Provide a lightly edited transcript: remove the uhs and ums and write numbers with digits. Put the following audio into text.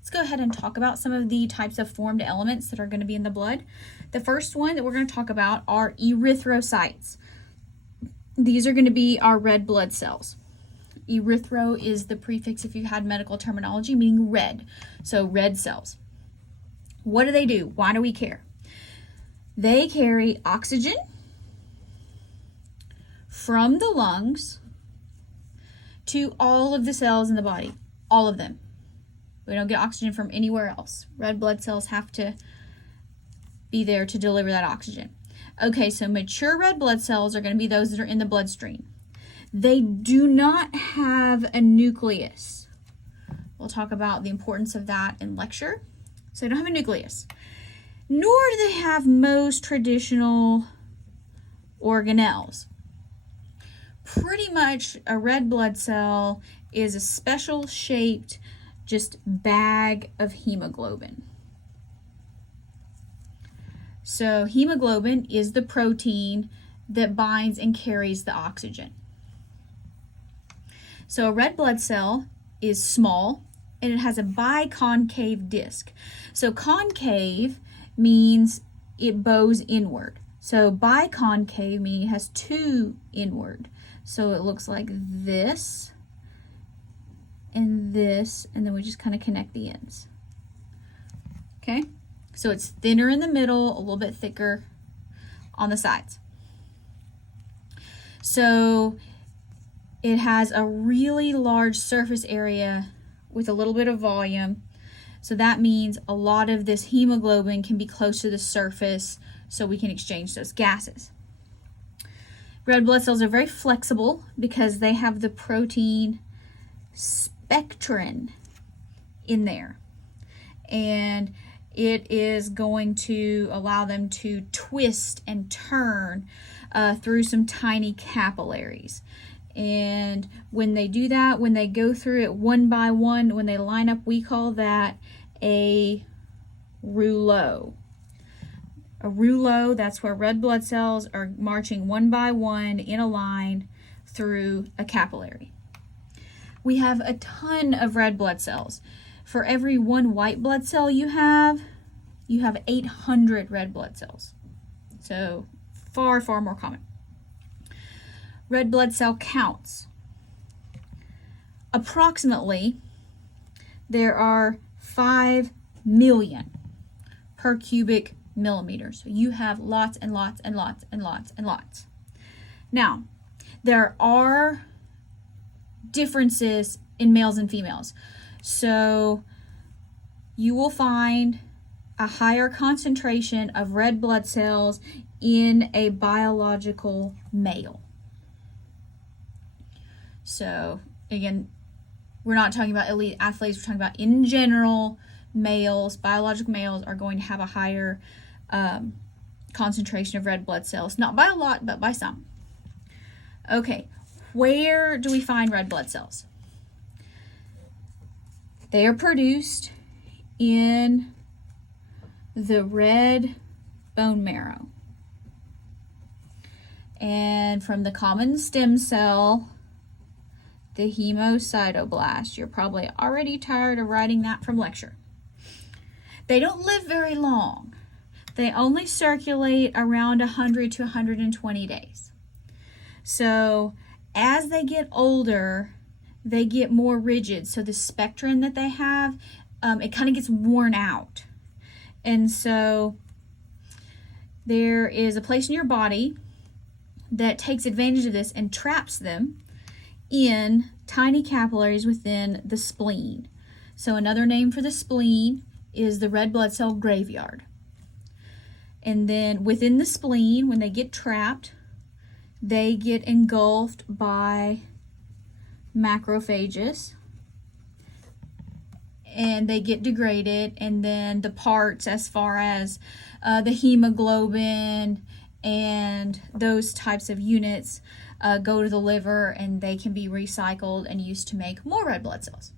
Let's go ahead and talk about some of the types of formed elements that are going to be in the blood. The first one that we're going to talk about are erythrocytes. These are going to be our red blood cells. Erythro is the prefix if you had medical terminology, meaning red. So red cells. What do they do? Why do we care? They carry oxygen from the lungs to all of the cells in the body, all of them. We don't get oxygen from anywhere else. Red blood cells have to be there to deliver that oxygen. Okay, so mature red blood cells are going to be those that are in the bloodstream. They do not have a nucleus. We'll talk about the importance of that in lecture. So they don't have a nucleus. Nor do they have most traditional organelles. Pretty much a red blood cell is a special shaped just bag of hemoglobin. So hemoglobin is the protein that binds and carries the oxygen. So a red blood cell is small and it has a biconcave disc. So concave means it bows inward. So biconcave meaning it has two inward. So it looks like this, and then we just kind of connect the ends. Okay, so it's thinner in the middle, a little bit thicker on the sides. So it has a really large surface area with a little bit of volume. So that means a lot of this hemoglobin can be close to the surface so we can exchange those gases. Red blood cells are very flexible because they have the protein spectrin in there, and it is going to allow them to twist and turn through some tiny capillaries. And when they do that, when they go through it one by one, when they line up, we call that a rouleau. A rouleau, that's where red blood cells are marching one by one in a line through a capillary. We have a ton of red blood cells. For every one white blood cell you have 800 red blood cells. So far, far more common. Red blood cell counts. Approximately, there are 5 million per cubic millimeter. So you have lots and lots and lots and lots and lots. Now, there are differences in males and females. So you will find a higher concentration of red blood cells in a biological male. So again, we're not talking about elite athletes, we're talking about in general, males, biological males are going to have a higher concentration of red blood cells. Not by a lot, but by some. Okay, where do we find red blood cells? They are produced in the red bone marrow. And from the common stem cell, the hemocytoblast. You're probably already tired of writing that from lecture. They don't live very long. They only circulate around 100 to 120 days. So as they get older, they get more rigid. So the spectrin that they have, it kind of gets worn out. And so there is a place in your body that takes advantage of this and traps them in tiny capillaries within the spleen. So another name for the spleen is the red blood cell graveyard. And then within the spleen, when they get trapped, they get engulfed by macrophages and they get degraded, and then the parts as far as the hemoglobin and those types of units go to the liver, and they can be recycled and used to make more red blood cells.